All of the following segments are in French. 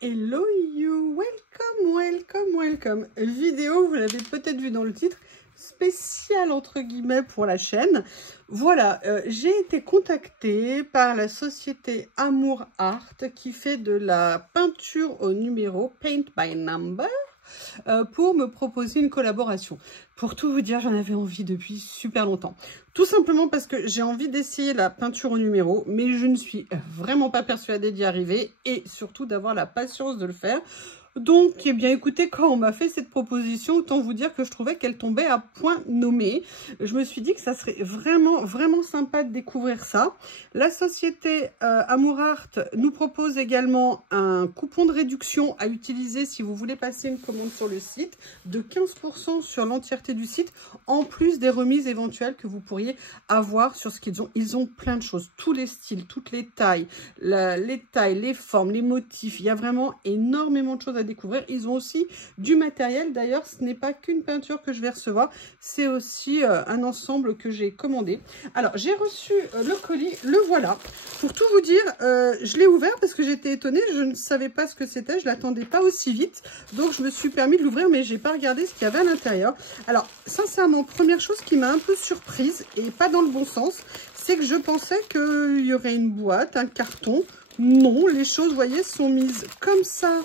Hello you, welcome. Vidéo, vous l'avez peut-être vu dans le titre, spécial entre guillemets pour la chaîne. Voilà, j'ai été contactée par la société Amour Art qui fait de la peinture au numéro, Paint by Number, pour me proposer une collaboration. Pour tout vous dire, j'en avais envie depuis super longtemps. Tout simplement parce que j'ai envie d'essayer la peinture au numéro, mais je ne suis vraiment pas persuadée d'y arriver et surtout d'avoir la patience de le faire. Donc, eh bien, écoutez, quand on m'a fait cette proposition, autant vous dire que je trouvais qu'elle tombait à point nommé. Je me suis dit que ça serait vraiment sympa de découvrir ça. La société Amour Art nous propose également un coupon de réduction à utiliser si vous voulez passer une commande sur le site, de 15% sur l'entièreté du site, en plus des remises éventuelles que vous pourriez avoir sur ce qu'ils ont. Ils ont plein de choses, tous les styles, toutes les tailles, les formes, les motifs. Il y a vraiment énormément de choses à découvrir. Ils ont aussi du matériel. D'ailleurs, ce n'est pas qu'une peinture que je vais recevoir, c'est aussi un ensemble que j'ai commandé. Alors, j'ai reçu le colis, le voilà. Pour tout vous dire, je l'ai ouvert parce que j'étais étonnée, je ne savais pas ce que c'était, je ne l'attendais pas aussi vite. Donc, je me suis permis de l'ouvrir, mais j'ai pas regardé ce qu'il y avait à l'intérieur. Alors, sincèrement, première chose qui m'a un peu surprise, et pas dans le bon sens, c'est que je pensais qu'il y aurait une boîte, un carton. Non, les choses, vous voyez, sont mises comme ça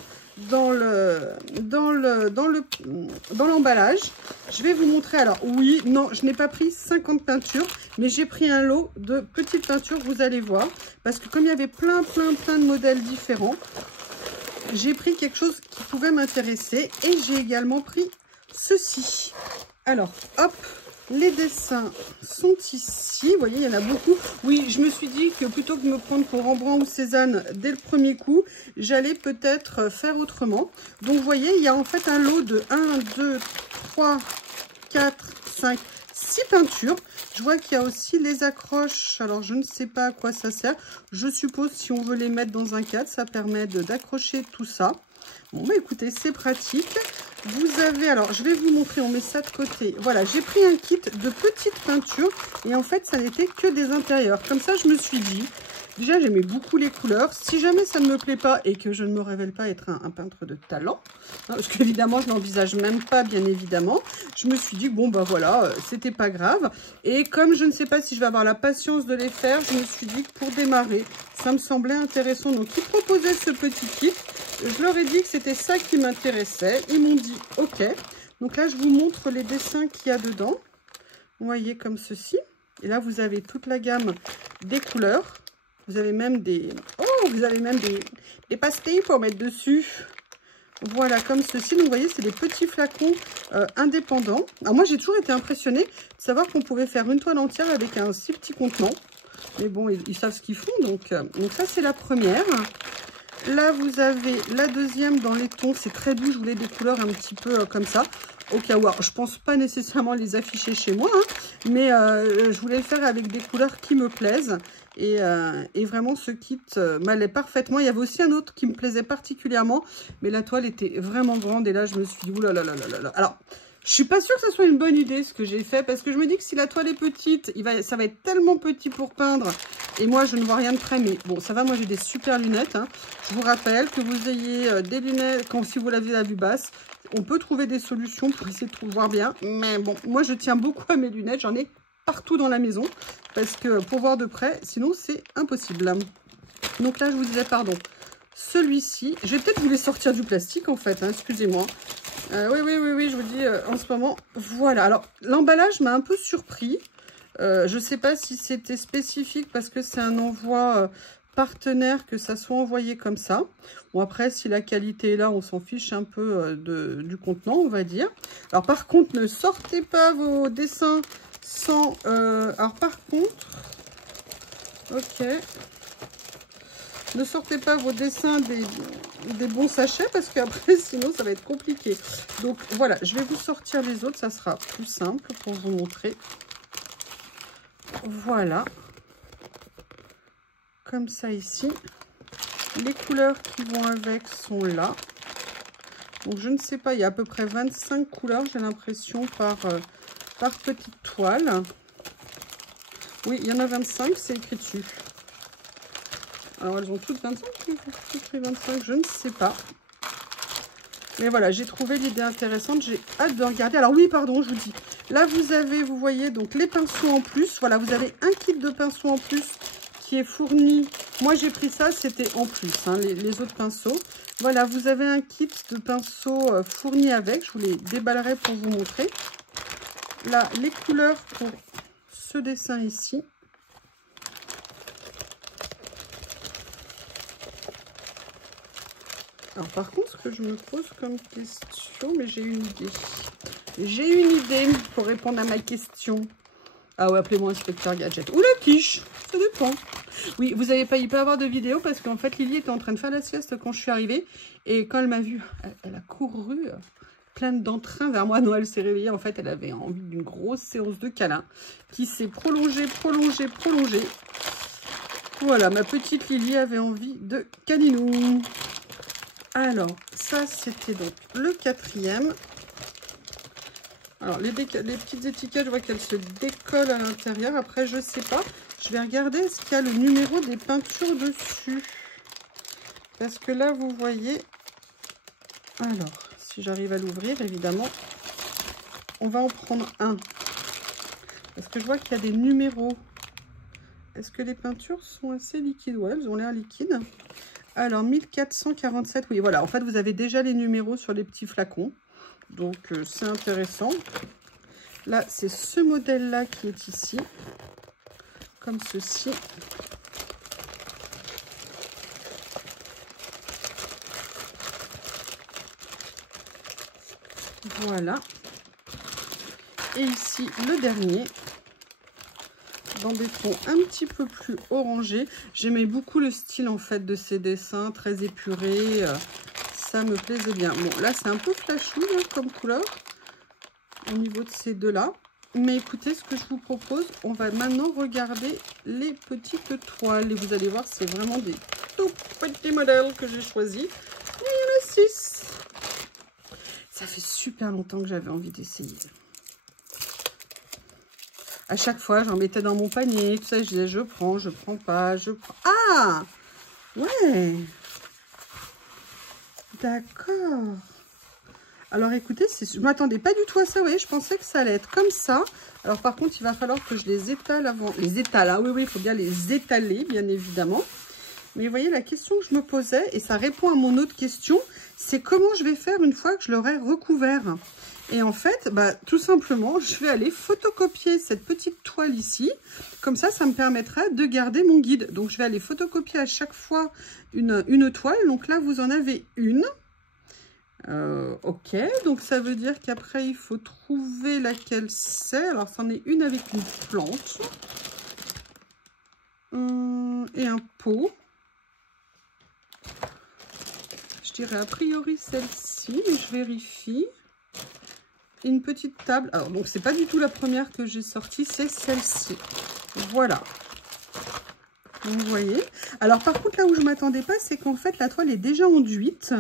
dans l'emballage. Je vais vous montrer. Alors oui, non, je n'ai pas pris 50 peintures, mais j'ai pris un lot de petites peintures, vous allez voir, parce que comme il y avait plein de modèles différents, j'ai pris quelque chose qui pouvait m'intéresser et j'ai également pris ceci. Alors hop, les dessins sont ici, vous voyez, il y en a beaucoup. Oui, je me suis dit que plutôt que de me prendre pour Rembrandt ou Cézanne dès le premier coup, j'allais peut-être faire autrement. Donc, vous voyez, il y a en fait un lot de 1, 2, 3, 4, 5, 6 peintures. Je vois qu'il y a aussi les accroches. Alors, je ne sais pas à quoi ça sert. Je suppose si on veut les mettre dans un cadre, ça permet d'accrocher tout ça. Bon, bah écoutez, c'est pratique. Vous avez, alors je vais vous montrer, on met ça de côté. Voilà, j'ai pris un kit de petites peintures et en fait, ça n'était que des intérieurs. Comme ça, je me suis dit, déjà, j'aimais beaucoup les couleurs. Si jamais ça ne me plaît pas et que je ne me révèle pas être un peintre de talent, hein, parce qu'évidemment, je n'envisage même pas, bien évidemment, je me suis dit, bon, bah voilà, c'était pas grave. Et comme je ne sais pas si je vais avoir la patience de les faire, je me suis dit que pour démarrer, ça me semblait intéressant. Donc, ils proposaient ce petit kit. Je leur ai dit que c'était ça qui m'intéressait. Ils m'ont dit OK. Donc là, je vous montre les dessins qu'il y a dedans. Vous voyez comme ceci. Et là, vous avez toute la gamme des couleurs. Vous avez même des... Oh, vous avez même des pastilles pour mettre dessus. Voilà, comme ceci. Donc, vous voyez, c'est des petits flacons indépendants. Alors, moi, j'ai toujours été impressionnée de savoir qu'on pouvait faire une toile entière avec un si petit contenant. Mais bon, ils savent ce qu'ils font. Donc ça, c'est la première. Là, vous avez la deuxième dans les tons. C'est très doux. Je voulais des couleurs un petit peu comme ça. Au cas où, alors, je pense pas nécessairement les afficher chez moi, hein, mais je voulais le faire avec des couleurs qui me plaisent. Et vraiment, ce kit m'allait parfaitement. Il y avait aussi un autre qui me plaisait particulièrement, mais la toile était vraiment grande. Et là, je me suis dit, oulala. Alors, je suis pas sûre que ce soit une bonne idée ce que j'ai fait, parce que je me dis que si la toile est petite, ça va être tellement petit pour peindre. Et moi, je ne vois rien de près, mais bon, ça va, moi j'ai des super lunettes. Hein. Je vous rappelle que vous ayez des lunettes, si vous l'avez la vue basse, on peut trouver des solutions pour essayer de voir bien. Mais bon, moi je tiens beaucoup à mes lunettes, j'en ai partout dans la maison, parce que pour voir de près, sinon c'est impossible. Donc là, je vous disais, pardon, celui-ci, je vais peut-être vous les sortir du plastique en fait, hein, excusez-moi. Oui, je vous dis en ce moment, voilà. Alors, l'emballage m'a un peu surpris. Je ne sais pas si c'était spécifique parce que c'est un envoi partenaire que ça soit envoyé comme ça. Bon, après, si la qualité est là, on s'en fiche un peu du contenant, on va dire. Alors, par contre, ne sortez pas vos dessins sans... alors, par contre... Ok... Ne sortez pas vos dessins des bons sachets parce qu'après, sinon, ça va être compliqué. Donc, voilà, je vais vous sortir les autres. Ça sera plus simple pour vous montrer. Voilà. Comme ça ici. Les couleurs qui vont avec sont là. Donc, je ne sais pas, il y a à peu près 25 couleurs, j'ai l'impression, par petite toile. Oui, il y en a 25, c'est écrit dessus. Alors, elles ont toutes 25, toutes pris 25, je ne sais pas. Mais voilà, j'ai trouvé l'idée intéressante. J'ai hâte de regarder. Alors oui, pardon, je vous dis. Là, vous voyez, donc les pinceaux en plus. Voilà, vous avez un kit de pinceaux en plus qui est fourni. Moi, j'ai pris ça, c'était en plus, hein, les autres pinceaux. Voilà, vous avez un kit de pinceaux fourni avec. Je vous les déballerai pour vous montrer. Là, les couleurs pour ce dessin ici. Alors, par contre, ce que je me pose comme question, mais j'ai une idée. J'ai une idée pour répondre à ma question. Ah ouais, appelez-moi Inspecteur Gadget. Ou la quiche, ça dépend. Oui, vous n'avez pas, il peut y avoir de vidéo parce qu'en fait, Lily était en train de faire la sieste quand je suis arrivée. Et quand elle m'a vue, elle a couru pleine d'entrain vers moi. Non, elle s'est réveillée. En fait, elle avait envie d'une grosse séance de câlin qui s'est prolongée. Voilà, ma petite Lily avait envie de câlinou. Alors, ça, c'était donc le 4e. Alors, les petites étiquettes, je vois qu'elles se décollent à l'intérieur. Après, je ne sais pas. Je vais regarder est-ce qu'il y a le numéro des peintures dessus. Parce que là, vous voyez... Alors, si j'arrive à l'ouvrir, évidemment, on va en prendre un. Parce que je vois qu'il y a des numéros. Est-ce que les peintures sont assez liquides? Ouais, elles ont l'air liquides. Alors, 1447, oui, voilà. En fait, vous avez déjà les numéros sur les petits flacons. Donc, c'est intéressant. Là, c'est ce modèle-là qui est ici. Comme ceci. Voilà. Et ici, le dernier. Dans des tons un petit peu plus orangés. J'aimais beaucoup le style en fait de ces dessins, très épurés. Ça me plaisait bien. Bon, là c'est un peu flashou hein, comme couleur au niveau de ces deux-là. Mais écoutez, ce que je vous propose, on va maintenant regarder les petites toiles. Et vous allez voir, c'est vraiment des tout petits modèles que j'ai choisis. Et il y en a 6. Ça fait super longtemps que j'avais envie d'essayer. À chaque fois, j'en mettais dans mon panier, tout ça, je disais, je prends pas, je prends. Ah! Ouais! D'accord. Alors, écoutez, je ne m'attendais pas du tout à ça, vous voyez, je pensais que ça allait être comme ça. Alors, par contre, il va falloir que je les étale avant. Les étale, ah oui, il faut bien les étaler, bien évidemment. Mais vous voyez, la question que je me posais, et ça répond à mon autre question, c'est comment je vais faire une fois que je l'aurai recouvert. Et en fait, bah, tout simplement, je vais aller photocopier cette petite toile ici. Comme ça, ça me permettra de garder mon guide. Donc, je vais aller photocopier à chaque fois une toile. Donc là, vous en avez une. Ok, donc ça veut dire qu'après, il faut trouver laquelle c'est. Alors, c'en est une avec une plante. Et un pot. Je dirais a priori celle-ci, mais je vérifie. Une petite table. Alors, donc, c'est pas du tout la première que j'ai sortie, c'est celle-ci. Voilà. Vous voyez. Alors, par contre, là où je ne m'attendais pas, c'est qu'en fait, la toile est déjà enduite.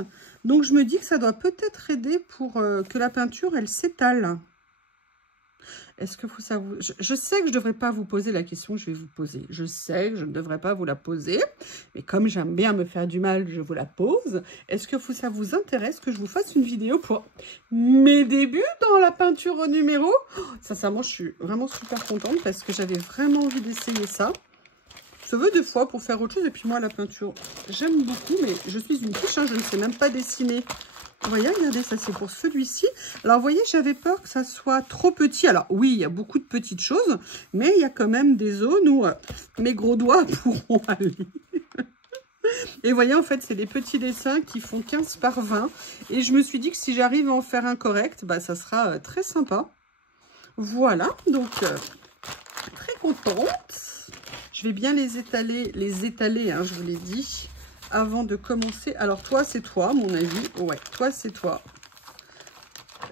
Donc, je me dis que ça doit peut-être aider pour que la peinture, elle s'étale. Est-ce que ça vous... Je sais que je ne devrais pas vous poser la question que je vais vous poser. Je sais que je ne devrais pas vous la poser. Mais comme j'aime bien me faire du mal, je vous la pose. Est-ce que ça vous intéresse que je vous fasse une vidéo pour mes débuts dans la peinture au numéro? Sincèrement, je suis vraiment super contente parce que j'avais vraiment envie d'essayer ça. Ça veut des fois pour faire autre chose. Et puis moi, la peinture, j'aime beaucoup. Mais je suis une quiche, hein, je ne sais même pas dessiner. Vous voyez, regardez, ça c'est pour celui-ci. Alors, vous voyez, j'avais peur que ça soit trop petit. Alors, oui, il y a beaucoup de petites choses, mais il y a quand même des zones où mes gros doigts pourront aller. Et vous voyez, en fait, c'est des petits dessins qui font 15 par 20. Et je me suis dit que si j'arrive à en faire un correct, bah, ça sera très sympa. Voilà, donc, très contente. Je vais bien les étaler, hein, je vous l'ai dit. Avant de commencer, alors toi c'est toi à mon avis, ouais, toi c'est toi.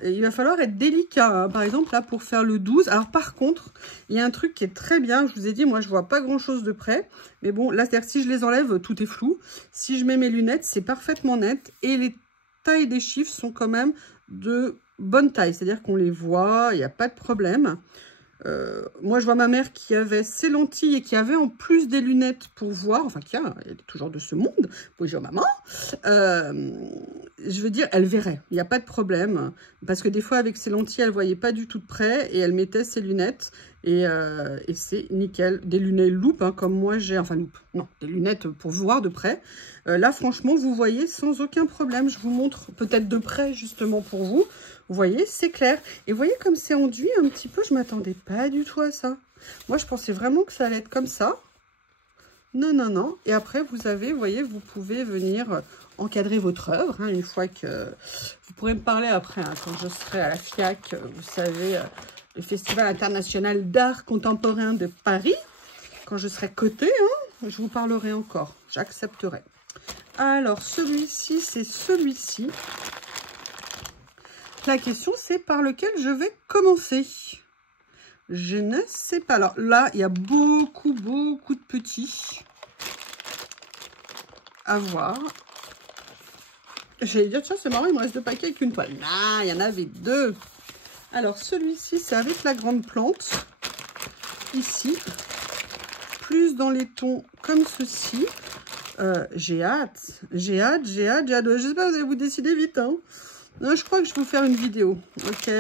Et il va falloir être délicat, hein. Par exemple là pour faire le 12, alors par contre, il y a un truc qui est très bien, je vous ai dit, moi je vois pas grand chose de près, mais bon, là c'est-à-dire si je les enlève, tout est flou, si je mets mes lunettes, c'est parfaitement net, et les tailles des chiffres sont quand même de bonne taille, c'est-à-dire qu'on les voit, il n'y a pas de problème. Moi, je vois ma mère qui avait ses lentilles et qui avait en plus des lunettes pour voir. Enfin, elle est toujours de ce monde. Bonjour, maman. Je veux dire, elle verrait. Il n'y a pas de problème. Parce que des fois, avec ses lentilles, elle ne voyait pas du tout de près. Et elle mettait ses lunettes. Et c'est nickel. Des lunettes loupe, hein, comme moi j'ai. Enfin, loupe. Non, des lunettes pour voir de près. Là, franchement, vous voyez sans aucun problème. Je vous montre peut-être de près, justement, pour vous. Vous voyez, c'est clair. Et vous voyez comme c'est enduit un petit peu, je ne m'attendais pas du tout à ça. Moi, je pensais vraiment que ça allait être comme ça. Non, non, non. Et après, vous avez, vous voyez, vous pouvez venir encadrer votre œuvre. Hein, une fois que... Vous pourrez me parler après, hein, quand je serai à la FIAC, vous savez, le Festival international d'art contemporain de Paris. Quand je serai cotée, hein, je vous parlerai encore. J'accepterai. Alors, celui-ci, c'est celui-ci. La question, c'est par lequel je vais commencer. Je ne sais pas. Alors là, il y a beaucoup de petits à voir. J'allais dire, tiens, c'est marrant, il me reste 2 paquets avec une toile. Ah, il y en avait 2. Alors, celui-ci, c'est avec la grande plante. Ici. Plus dans les tons comme ceci. J'ai hâte. J'ai hâte. J'espère que vous allez vous décider vite, hein. Non, je crois que je vais vous faire une vidéo. Ok.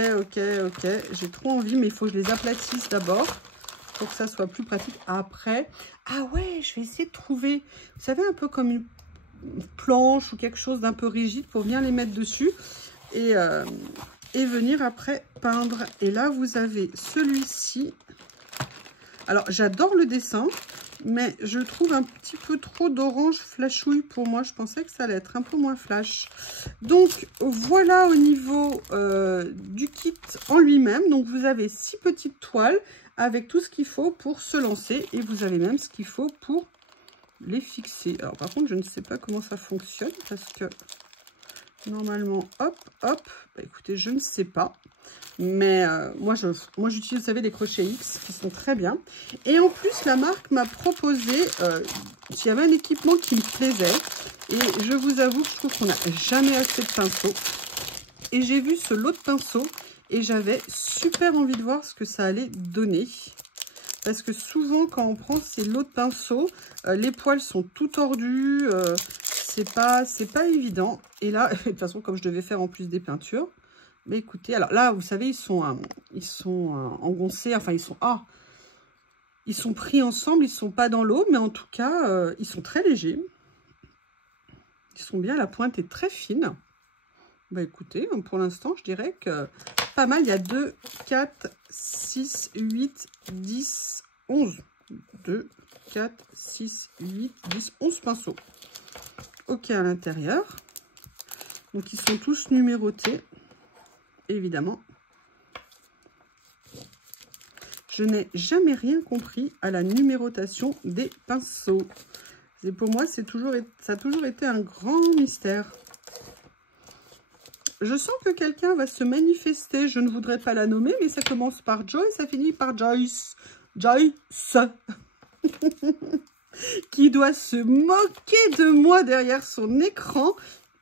J'ai trop envie, mais il faut que je les aplatisse d'abord pour que ça soit plus pratique. Après, ah ouais, je vais essayer de trouver, vous savez, un peu comme une planche ou quelque chose d'un peu rigide pour bien les mettre dessus et venir après peindre. Et là, vous avez celui-ci. Alors, j'adore le dessin, mais je trouve un petit peu trop d'orange flashouille pour moi. Je pensais que ça allait être un peu moins flash. Donc, voilà au niveau du kit en lui-même. Donc, vous avez 6 petites toiles avec tout ce qu'il faut pour se lancer. Et vous avez même ce qu'il faut pour les fixer. Alors, par contre, je ne sais pas comment ça fonctionne parce que normalement, hop. Bah, écoutez, je ne sais pas. Mais moi j'utilise, vous savez, des crochets X qui sont très bien. Et en plus, la marque m'a proposé, s'il y avait un équipement qui me plaisait. Et je vous avoue que je trouve qu'on n'a jamais assez de pinceaux. Et j'ai vu ce lot de pinceaux et j'avais super envie de voir ce que ça allait donner. Parce que souvent, quand on prend ces lots de pinceaux, les poils sont tout tordus. C'est pas évident. Et là, de toute façon, comme je devais faire en plus des peintures, mais écoutez, alors là, vous savez, ils sont engoncés, enfin, ils sont pris ensemble, ils sont pas dans l'eau, mais en tout cas, ils sont très légers. Ils sont bien, la pointe est très fine. Bah écoutez, pour l'instant, je dirais que pas mal. Il y a 2, 4, 6, 8, 10, 11. 2, 4, 6, 8, 10, 11 pinceaux. Ok, à l'intérieur. Donc, ils sont tous numérotés. Évidemment, je n'ai jamais rien compris à la numérotation des pinceaux. Et pour moi, ça a toujours été un grand mystère. Je sens que quelqu'un va se manifester. Je ne voudrais pas la nommer, mais ça commence par Joy, ça finit par Joyce. Joyce. Qui doit se moquer de moi derrière son écran.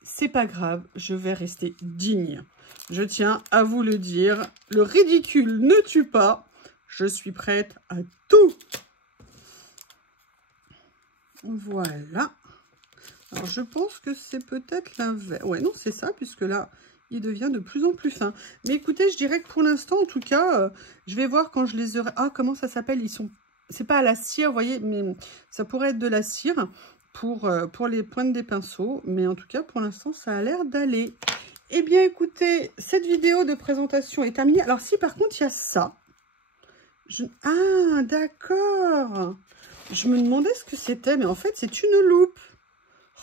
C'est pas grave, je vais rester digne. Je tiens à vous le dire, le ridicule ne tue pas. Je suis prête à tout. Voilà. Alors, je pense que c'est peut-être l'inverse. Ouais, non, c'est ça, puisque là, il devient de plus en plus fin. Mais écoutez, je dirais que pour l'instant, en tout cas, je vais voir quand je les aurai... Ah, comment ça s'appelle? Ils sont... C'est pas à la cire, vous voyez, mais ça pourrait être de la cire pour les pointes des pinceaux. Mais en tout cas, pour l'instant, ça a l'air d'aller. Eh bien, écoutez, cette vidéo de présentation est terminée. Alors, si par contre, il y a ça. Ah, d'accord. Je me demandais ce que c'était, mais en fait, c'est une loupe.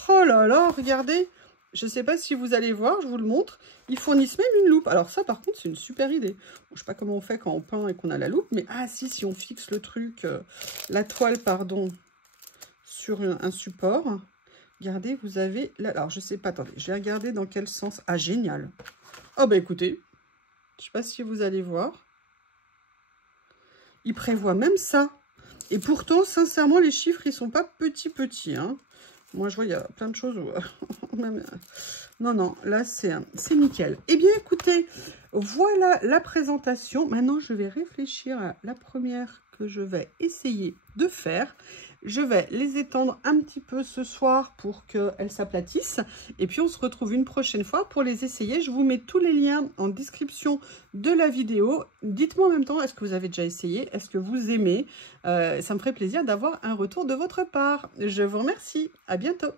Oh là là, regardez. Je ne sais pas si vous allez voir, je vous le montre. Ils fournissent même une loupe. Alors ça, par contre, c'est une super idée. Bon, je ne sais pas comment on fait quand on peint et qu'on a la loupe, mais ah si on fixe le truc, la toile, pardon, sur un support. Regardez, vous avez... Là, alors, je ne sais pas, attendez, je vais regarder dans quel sens. Ah, génial. Oh, bah écoutez, je ne sais pas si vous allez voir. Ils prévoient même ça. Et pourtant, sincèrement, les chiffres, ils ne sont pas petits, hein. Moi, je vois, il y a plein de choses où... Non, non, là, c'est nickel. Eh bien, écoutez, Voilà la présentation. Maintenant, je vais réfléchir à la première que je vais essayer de faire. Je vais les étendre un petit peu ce soir pour qu'elles s'aplatissent. Et puis, on se retrouve une prochaine fois pour les essayer. Je vous mets tous les liens en description de la vidéo. Dites-moi en même temps, est-ce que vous avez déjà essayé? Est-ce que vous aimez? Ça me ferait plaisir d'avoir un retour de votre part. Je vous remercie. À bientôt.